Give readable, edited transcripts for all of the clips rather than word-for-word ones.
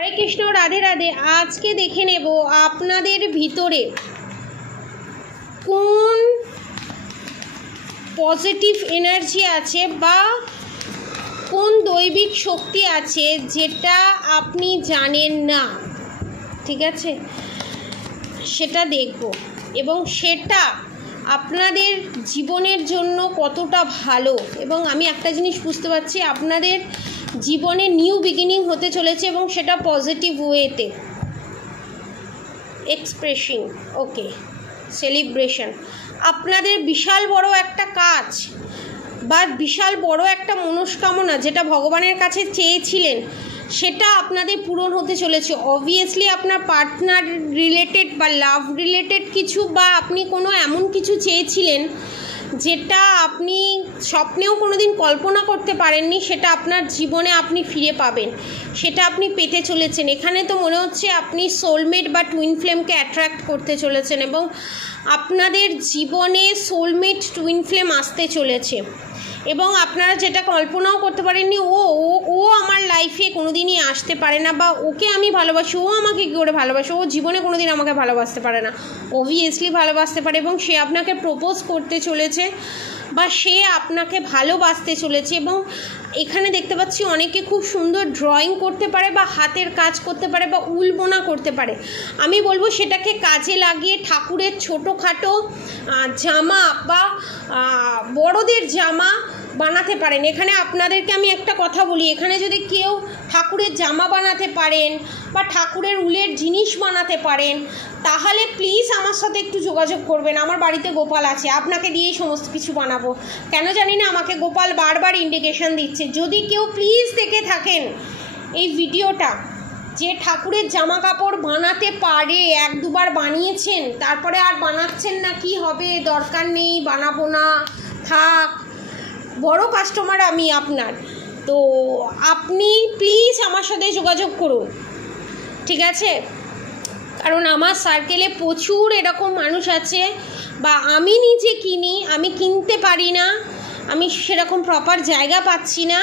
हरे कृष्ण राधे राधे। आज के देखे नेब आपनादेर भितरे कोन पजिटिव एनार्जी आछे बा कोन दैविक शक्ति आछे जेटा आपनी जानेन ना, ठीक आछे, सेटा देखबो एबं सेटा आपनादेर जीवनेर जोन्नो कतटा भालो। एबं आमी एकटा जिनिस बुझते पारछि आपनादेर जीवने निउ बिगिनिंग होते चलेছে এবং সেটা পজিটিভ ওয়েতে এক্সপ্রেশন ওকে সেলিব্রেশন। আপনাদের বিশাল বড় একটা কাজ বা বিশাল বড় একটা মনস্কামনা যেটা ভগবানের কাছে চেয়েছিলেন সেটা আপনাদের পূরণ হতে চলেছে। অবভিয়াসলি আপনার পার্টনার রিলেটেড বা লাভ রিলেটেড কিছু বা আপনি কোনো এমন কিছু চেয়েছিলেন যেটা আপনি স্বপ্নেও কোনোদিন কল্পনা করতে পারেননি, সেটা আপনার জীবনে আপনি ফিরে পাবেন, সেটা আপনি পেতে চলেছেন। এখানে তো মনে হচ্ছে আপনি সোলমেট বা টুইন ফ্লেমকে অ্যাট্রাক্ট করতে চলেছেন এবং আপনাদের জীবনে সোলমেট টুইন ফ্লেম আসতে চলেছে এবং আপনারা যেটা কল্পনাও করতে পারেননি ও আমার লাইফে কোনোদিনই আসতে পারে না বা ওকে আমি ভালোবাসি, ও আমাকে কী করে ভালোবাসে, ও জীবনে কোনোদিন আমাকে ভালোবাসতে পারে না। অবভিয়াসলি ভালোবাসতে পারে এবং সে আপনাকে প্রপোজ করতে চলেছে বা সে আপনাকে ভালোবাসতে চলেছে। এবং এখানে দেখতে পাচ্ছি অনেকে খুব সুন্দর ড্রয়িং করতে পারে বা হাতের কাজ করতে পারে বা উল বোনা করতে পারে। আমি বলবো সেটাকে কাজে লাগিয়ে ঠাকুরের ছোটোখাটো জামা বা বড়দের জামা বানাতে পারেন। এখানে আপনাদেরকে আমি একটা কথা বলি, এখানে যদি কেউ ঠাকুরের জামা বানাতে পারেন বা ঠাকুরের উলের জিনিস বানাতে পারেন তাহলে প্লিজ আমার সাথে একটু যোগাযোগ করবেন। আমার বাড়িতে গোপাল আছে, আপনাকে দিয়েই সমস্ত কিছু বানাবো। কেন জানি না আমাকে গোপাল বারবার ইন্ডিকেশন দিচ্ছে। যদি কেউ প্লিজ দেখে থাকেন এই ভিডিওটা যে ঠাকুরের জামা কাপড় বানাতে পারে, এক দুবার বানিয়েছেন তারপরে আর বানাচ্ছেন না, কি হবে, দরকার নেই, বানাবো না, থাক, বড় কাস্টমার আমি আপনার, তো আপনি প্লিজ আমার সাথে যোগাযোগ করুন, ঠিক আছে? কারণ আমার সার্কেলে প্রচুর এরকম মানুষ আছে বা আমি নিজে কিনি, আমি কিনতে পারি না, আমি সেরকম প্রপার জায়গা পাচ্ছি না।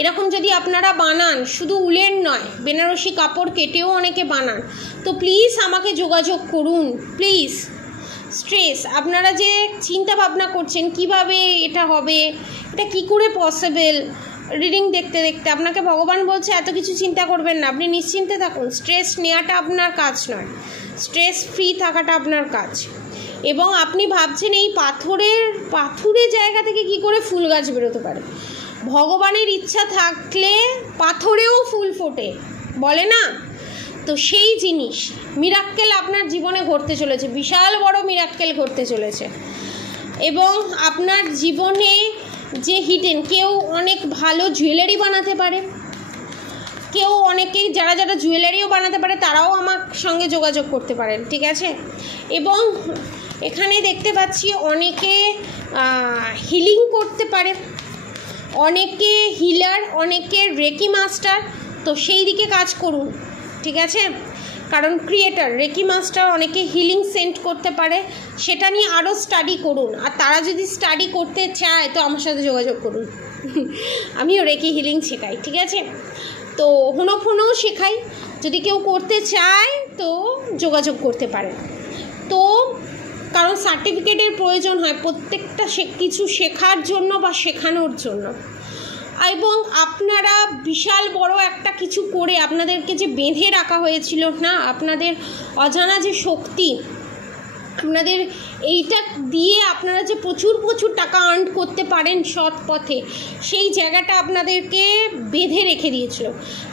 এরকম যদি আপনারা বানান, শুধু উলের নয় বেনারসি কাপড় কেটেও অনেকে বানান, তো প্লিজ আমাকে যোগাযোগ করুন প্লিজ। স্ট্রেস আপনারা যে চিন্তা ভাবনা করছেন কিভাবে এটা হবে, এটা কি করে পসিবল, রিডিং দেখতে দেখতে আপনাকে ভগবান বলছে এত কিছু চিন্তা করবেন না, আপনি নিশ্চিন্তে থাকুন। স্ট্রেস নেওয়াটা আপনার কাজ নয়, স্ট্রেস ফ্রি থাকাটা আপনার কাজ। এবং আপনি ভাবছেন এই পাথরের জায়গা থেকে কি করে ফুল গাছ বেরোতে পারে। ভগবানের ইচ্ছা থাকলে পাথরেও ফুল ফোটে, বলে না? তো সেই জিনিস মিরাক্কেল আপনার জীবনে ঘটতে চলেছে, বিশাল বড় মিরাক্কেল ঘটতে চলেছে। এবং আপনার জীবনে যে হিডেন, কেউ অনেক ভালো জুয়েলারি বানাতে পারে, কেউ অনেকেই যারা জুয়েলারিও বানাতে পারে তারাও আমার সঙ্গে যোগাযোগ করতে পারেন, ঠিক আছে? এবং এখানে দেখতে পাচ্ছি অনেকে হিলিং করতে পারে, অনেকে হিলার, অনেকে রেকি মাস্টার, তো সেই দিকে কাজ করুন, ঠিক আছে? কারণ ক্রিয়েটার, রেকি মাস্টার, অনেকে হিলিং সেন্ড করতে পারে, সেটা নিয়ে আরও স্টাডি করুন। আর তারা যদি স্টাডি করতে চায় তো আমার সাথে যোগাযোগ করুন, আমিও রেকি হিলিং শেখাই, ঠিক আছে? তো হুনো শেখাই, যদি কেউ করতে চায় তো যোগাযোগ করতে পারে। তো কারণ সার্টিফিকেটের প্রয়োজন হয় প্রত্যেকটা কিছু শেখার জন্য বা শেখানোর জন্য। এবং আপনারা বিশাল বড় একটা কিছু করে আপনাদেরকে যে বেঁধে রাখা হয়েছিল না, আপনাদের অজানা যে শক্তি, আপনাদের এইটা দিয়ে আপনারা যে প্রচুর টাকা আর্ন করতে পারেন সৎ পথে, সেই জায়গাটা আপনাদেরকে বেঁধে রেখে দিয়েছিল।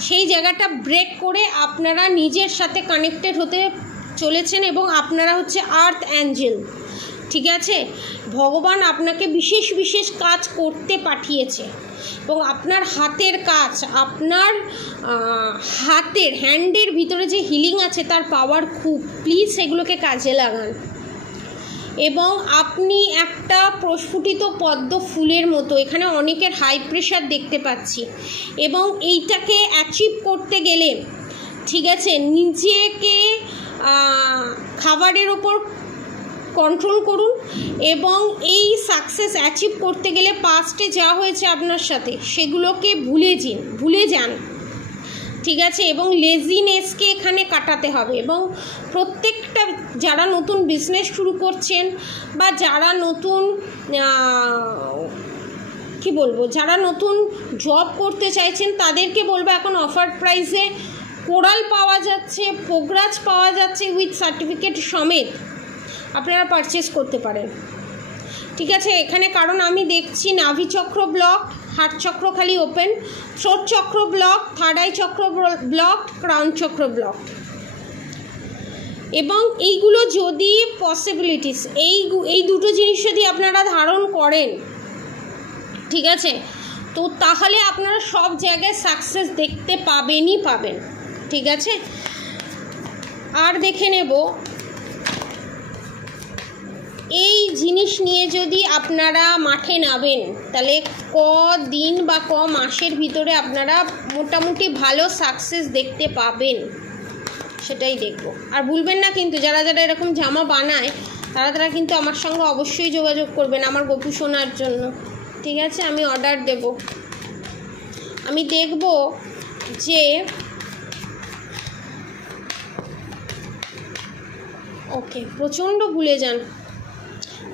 সেই জায়গাটা ব্রেক করে আপনারা নিজের সাথে কানেক্টেড হতে চলেছেন এবং আপনারা হচ্ছে আর্থ অ্যাঞ্জেল, ঠিক আছে? ভগবান আপনাকে বিশেষ কাজ করতে পাঠিয়েছে এবং আপনার হাতের কাজ, আপনার হাতের হ্যান্ডের ভিতরে যে হিলিং আছে তার পাওয়ার খুব, প্লিজ সেগুলোকে কাজে লাগান। এবং আপনি একটা প্রস্ফুটিত পদ্ম ফুলের মতো, এখানে অনেকের হাই প্রেশার দেখতে পাচ্ছি এবং এইটাকে অ্যাচিভ করতে গেলে, ঠিক আছে, নিজেকে খাবারের ওপর কন্ট্রোল করুন এবং এই সাকসেস অ্যাচিভ করতে গেলে পাস্টে যা হয়েছে আপনার সাথে সেগুলোকে ভুলে যান। ঠিক আছে, এবং লেজিনেসকে এখানে কাটাতে হবে। এবং প্রত্যেকটা যারা নতুন বিজনেস শুরু করছেন বা যারা নতুন কি বলবো, যারা নতুন জব করতে চাইছেন তাদেরকে বলবো এখন অফার প্রাইসে কোরাল পাওয়া যাচ্ছে, পোগরাজ পাওয়া যাচ্ছে উইথ সার্টিফিকেট সমেত, আপনারা পারচেস করতে পারেন। ঠিক আছে, এখানে কারণ আমি দেখছি নাভি চক্র ব্লক, হার্ট চক্র খালি ওপেন, থ্রোট চক্র ব্লক, থার্ড আই চক্র ব্লক, ক্রাউন চক্র ব্লক। এবং এইগুলো যদি পসিবিলিটিস এই দুটো জিনিস যদি আপনারা ধারণ করেন, ঠিক আছে, তো তাহলে আপনারা সব জায়গায় সাকসেস দেখতে পাবেনই পাবেন। ঠিক আছে, আর দেখে নেব এই জিনিস নিয়ে যদি আপনারা মাঠে নামেন তাহলে কদিন বা মাসের ভিতরে আপনারা মোটামুটি ভালো সাকসেস দেখতে পাবেন, সেটাই দেখব। আর ভুলবেন না কিন্তু যারা যারা এরকম জামা বানায় তারা কিন্তু আমার সঙ্গে অবশ্যই যোগাযোগ করবেন আমার গপু শোনার জন্য। ঠিক আছে, আমি অর্ডার দেব। আমি দেখব যে ওকে, প্রচণ্ড ভুলে যান,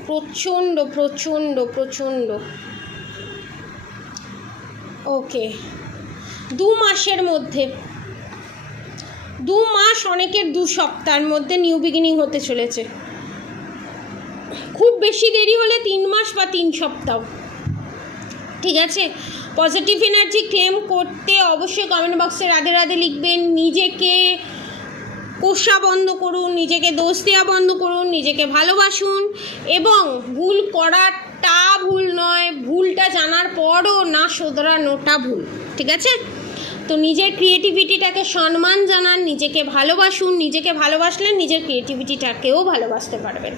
প্রচণ্ড প্রচণ্ড প্রচণ্ড। ওকে, 2 মাসের মধ্যে, 2 মাস অনেকের 2 সপ্তাহের মধ্যে নিউ বিগিনিং হতে চলেছে। খুব বেশি দেরি হলে 3 মাস বা 3 সপ্তাহ। ঠিক আছে, পজিটিভ এনার্জি ক্লেম করতে অবশ্যই কমেন্ট বক্সে রাধে রাধে লিখবেন। নিজেকে কোষা বন্ধ করুন, নিজেকে দোষ দেওয়া বন্ধ করুন, নিজেকে ভালোবাসুন। এবং ভুল করাটা ভুল নয়, ভুলটা জানার পরও না শোধরানোটা ভুল। ঠিক আছে, তো নিজের ক্রিয়েটিভিটিটাকে সম্মান জানান, নিজেকে ভালোবাসুন। নিজেকে ভালোবাসলে নিজের ক্রিয়েটিভিটিটাকেও ভালোবাসতে পারবেন।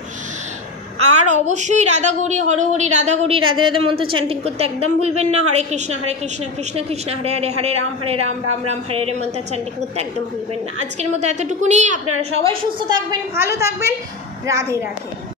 আর অবশ্যই রাধাগৌরী হরহরি, রাধাগৌরী রাধে রাধে মন্ত্র চ্যান্টিং করতে একদম ভুলবেন না। হরে কৃষ্ণ কৃষ্ণ কৃষ্ণ হরে হরে, হরে রাম রাম রাম হরে হরে মন্ত্র চ্যান্টিং করতে একদম ভুলবেন না। আজকের মতো এতটুকুনি। আপনারা সবাই সুস্থ থাকবেন, ভালো থাকবেন। রাধে রাধে।